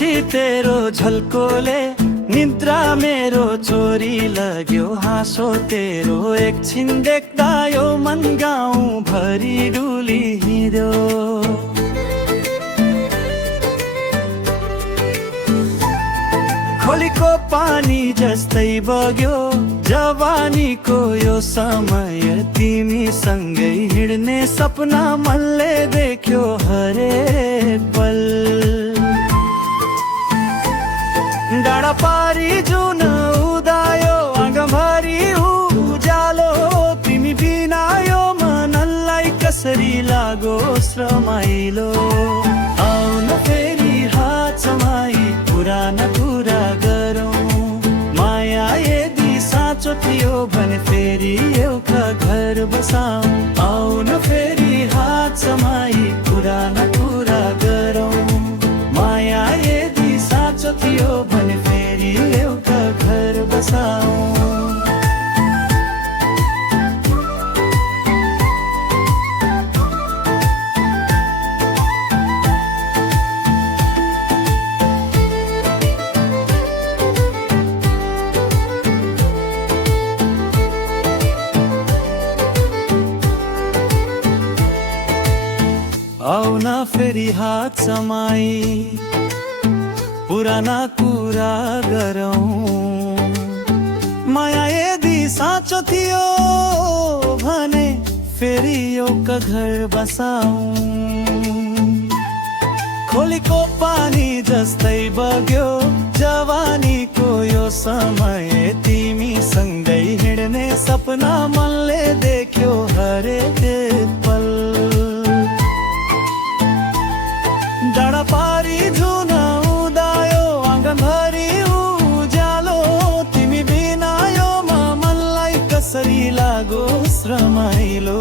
पछि तेरो झल्कोले निद्रा मेरो चोरी लग्यो। हाँसो तेरो एकछिन देख्दा यो मन गाउँ भरि डुली हिँड्यो। खोलीको पानी जस्तै बग्यो जवानीको यो समय। तिमीसँगै हिँड्ने सपना मनले देख्यो हरेक पल। डाँडा पारी जुन उदायो आँगभरि उज्यालो। तिमी बिना यो मनलाई कसरी लागोस् रमाइलो। आउन फेरि हात समाई पुराना कुरा गरौँ। माया यदि साँचो थियो भने फेरि एउटा घर बसाऊँ। आउन फेरि हात समाई पुराना कुरा गरौँ। माया यदि साँचो थियो भने फेरि एउटा घर बसाऊँ। आउन फेरि हात समाई पुराना कुरा गरौँ। माया यदि साँचो थियो भने फेरि एउटा घर बसाऊँ। खोलीको पानी जस्तै बग्यो जवानीको यो समय। तिमीसँगै हिँड्ने सपना मनले देख्यो हरेक पल। डाँडा पारी जुन उदायो आँगनभरि उज्यालो। तिमी बिना यो मनलाई कसरी लागोस् रमाइलो।